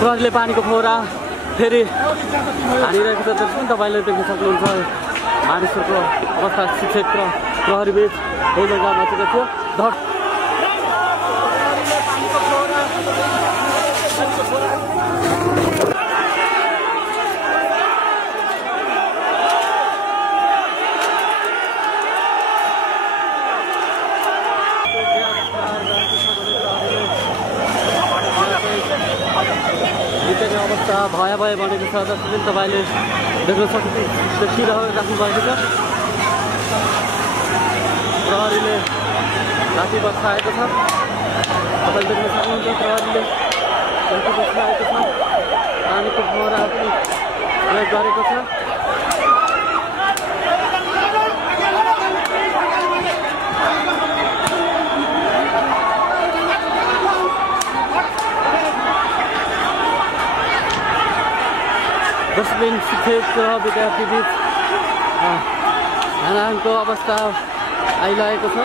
प्रहरीले पानीको फोहरा फेरि हानिरहेको छ। जसमा तपाईँले देख्न सक्नुहुन्छ मानिसहरूको अवस्था शिक्षक र प्रहरी बीच गोलगाल मचेको थियो। अवस्था भयावह बनेको छ। जसरी तपाईँले देख्न राख्नु भएको छ। प्रहरीले लाठी बसाएको छ। तपाईँले देख्न सक्नुहुन्छ प्रहरीले लाठी बसाएको छ। पानीको फोहरा पनि प्रयोग गरेको छ। डस्टबिन शिक्षक र विद्यार्थी बीच हानाहानको अवस्था आइरहेको छ।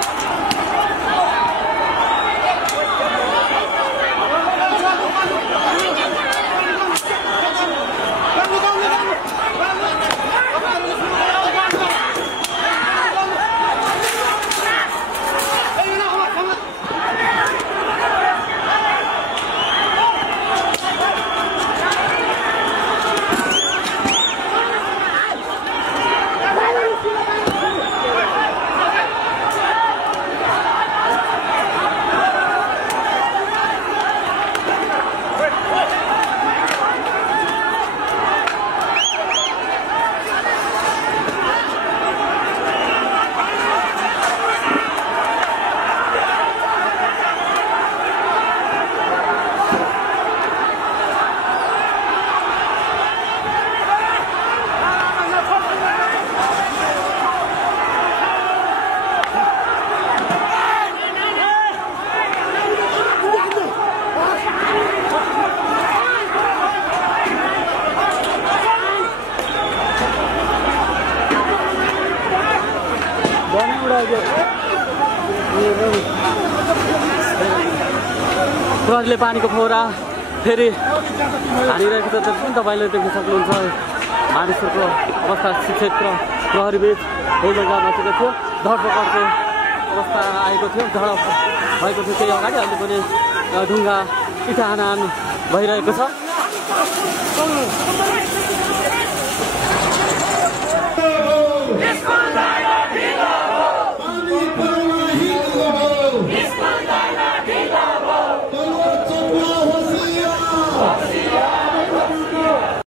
प्रहरीले पानीको फोहरा फेरि हानिरहेको छ। जसमा तपाईँले देख्न सक्नुहुन्छ मानिसहरूको अवस्था शिक्षक र प्रहरी बीच गोलगाल मचेको थियो। धरपकडको अवस्था आएको थियो। झडप भएको थियो केही अगाडि। अहिले पनि ढुङ्गा इँटा हानाहान भइरहेको छ।